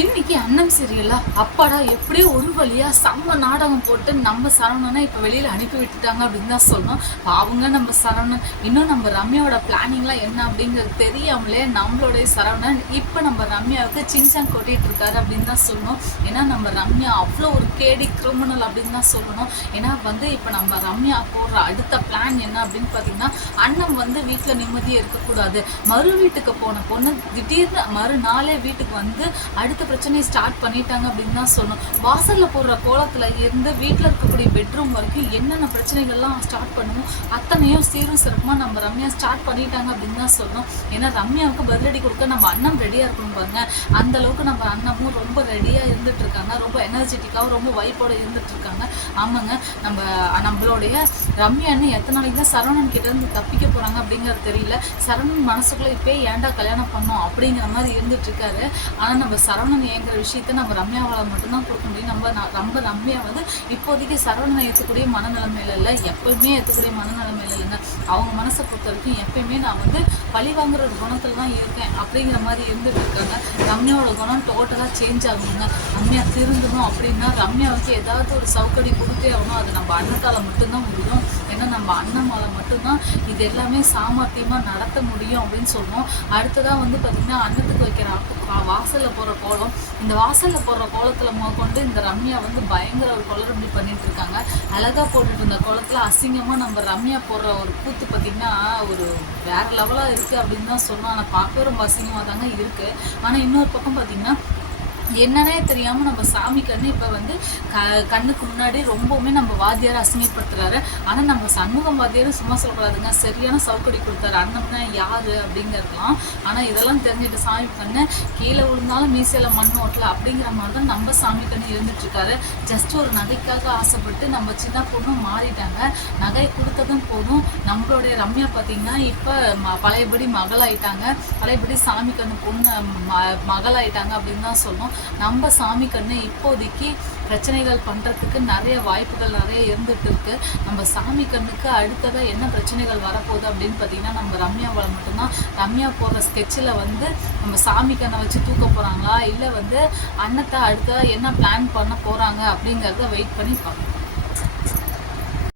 இன்னைக்கு அண்ணன் சீரியல்ல அப்பாடா எப்படியோ ஒரு வழியா செம்ம நாடகம் போட்டு நம்ம சரவணனை இப்போ வெளியில அனுப்பி விட்டுட்டாங்க அப்படின்னு தான் சொல்லணும். அவங்க நம்ம சரவணன் இன்னும் நம்ம ரம்யாவோட பிளானிங்லாம் என்ன அப்படிங்கிறது தெரியாமலே நம்மளுடைய சரவணன் இப்போ நம்ம ரம்யாவுக்கு சின்சாங் கொட்டிட்டு இருக்காரு அப்படின்னு தான் சொல்லணும். ஏன்னா நம்ம ரம்யா அவ்வளோ ஒரு கேடி கிரிமினல் அப்படின்னு தான் சொல்லணும். ஏன்னா இப்போ நம்ம ரம்யா போடுற அடுத்த பிளான் என்ன அப்படின்னு பார்த்தீங்கன்னா, அண்ணன் வீட்டில் நிம்மதியாக இருக்கக்கூடாது. மறு வீட்டுக்கு போன பொண்ணு திடீர்னு மறுநாளே வீட்டுக்கு அடுத்த பிரச்சனையை ஸ்டார்ட் பண்ணிட்டாங்க அப்படின்னு தான் சொல்லணும். வாசலில் போடுற கோலத்தில் இருந்து வீட்டில் இருக்கக்கூடிய பெட்ரூம் வரைக்கும் என்னென்ன பிரச்சனைகள்லாம் ஸ்டார்ட் பண்ணுமோ அத்தனையும் சீரும் சிறப்புமாக நம்ம ரம்யா ஸ்டார்ட் பண்ணிட்டாங்க அப்படின்னு தான் சொல்லணும். ஏன்னா ரம்யாவுக்கு பதிலடி கொடுக்க நம்ம அண்ணன் ரெடியாக இருக்கணும் பாருங்க. அந்த அளவுக்கு நம்ம அண்ணமும் ரொம்ப ரெடியாக இருந்துட்டு இருக்காங்க. ரொம்ப எனர்ஜெட்டிக்காகவும் ரொம்ப வைப்போட இருந்துட்டு இருக்காங்க. ஆமாங்க, நம்மளுடைய ரம்யான்னு எத்தனை நாளைக்கு தான் சரவணன் கிட்ட இருந்து தப்பிக்க போகிறாங்க அப்படிங்கிறது தெரியல. சரவணன் மனசுக்குள்ளே இப்போ ஏன்டா கல்யாணம் பண்ணோம் அப்படிங்கிற மாதிரி இருந்துட்டு இருக்காரு. ஆனால் நம்ம சரவணன் ஏங்கிற விஷயத்த நம்ம ரம்யாவால் மட்டும்தான் கொடுக்க முடியும். நம்ம ரம்யா இப்போதைக்கு சரவணனை ஏற்றக்கூடிய மனநிலைமையில இல்லை, எப்பயுமே ஏற்றக்கூடிய மனநிலைமையில இல்லைங்க. அவங்க மனசை பொறுத்த வரைக்கும் எப்பயுமே நான் பழி வாங்குற ஒரு குணத்தில் தான் இருக்கேன் அப்படிங்கிற மாதிரி இருந்துட்டு இருக்காங்க. ரம்யாவோட குணம் டோட்டலாக சேஞ்ச் ஆகணுங்க. ரம்யா திருந்தணும் அப்படின்னா ரம்யாவுக்கு ஏதாவது ஒரு சவுக்கடி கொடுத்தே ஆகணும். அது நம்ம அண்ணத்தால் மட்டும்தான் முடியும். ஏன்னா நம்ம அண்ணமால மட்டும்தான் இது எல்லாமே சாமர்த்தியமாக நடத்த முடியும் அப்படின்னு சொல்லுவோம். அடுத்ததாக பார்த்திங்கன்னா, அன்னத்துக்கு வைக்கிற வாசலில் போகிற கோலம், இந்த வாசலில் போடுற கோலத்தில் முதற்கொண்டு இந்த ரம்யா பயங்கர ஒரு குளறுபடி பண்ணிட்டு இருக்காங்க. அழகாக போட்டுட்டு இருந்த கோலத்தில் அசிங்கமாக நம்ம ரம்யா போடுற ஒரு கூத்து பார்த்திங்கன்னா ஒரு வேறு லெவலாக இருக்குது அப்படின்னு தான் சொல்லணும். ஆனால் பார்க்கவே ரொம்ப அசிங்கமாக தாங்க இருக்குது. ஆனால் இன்னொரு பக்கம் பார்த்திங்கன்னா, என்னன்னே தெரியாமல் நம்ம சாமி கண்ணு இப்போ கண்ணுக்கு முன்னாடி ரொம்பவுமே நம்ம வாத்தியாரை அசிங்கப்படுத்துறாரு. ஆனால் நம்ம சண்முகம் வாத்தியாரும் சும்மா சொல்லக்கூடாதுங்க, சரியான சவுக்கடி கொடுத்தாரு. அண்ணம்னா யார் அப்படிங்கிறதுலாம். ஆனால் இதெல்லாம் தெரிஞ்சுட்டு சாமி கண்ணு கீழே விழுந்தாலும் மீசையில் மண் ஓட்டல அப்படிங்கிற மாதிரி தான் நம்ம சாமி கண்ணு இருந்துட்டுருக்காரு. ஜஸ்ட் ஒரு நகைக்காக ஆசைப்பட்டு நம்ம சின்ன பொண்ணும் மாறிட்டாங்க. நகை கொடுத்ததும் போதும். நம்மளுடைய ரம்யா பார்த்திங்கன்னா இப்போ பழையபடி மகளாயிட்டாங்க. பழையபடி சாமி கண்ணு பொண்ணு மகளாயிட்டாங்க அப்படின்னு தான் சொல்லணும். நம்ம சாமி கண்ணு இப்போதைக்கு பிரச்சனைகள் பண்ணுறதுக்கு நிறைய வாய்ப்புகள் நிறைய இருந்துட்டு இருக்கு. நம்ம சாமி கண்ணுக்கு அடுத்ததாக என்ன பிரச்சனைகள் வரப்போகுது அப்படின்னு பார்த்தீங்கன்னா, நம்ம ரம்யாவால் மட்டும்தான். ரம்யா போடுற ஸ்கெட்சில் நம்ம சாமி கண்ணை வச்சு தூக்க போகிறாங்களா, இல்லை அன்னத்தை அடுத்ததாக என்ன பிளான் பண்ண போகிறாங்க அப்படிங்கிறத வெயிட் பண்ணி பார்க்கணும்.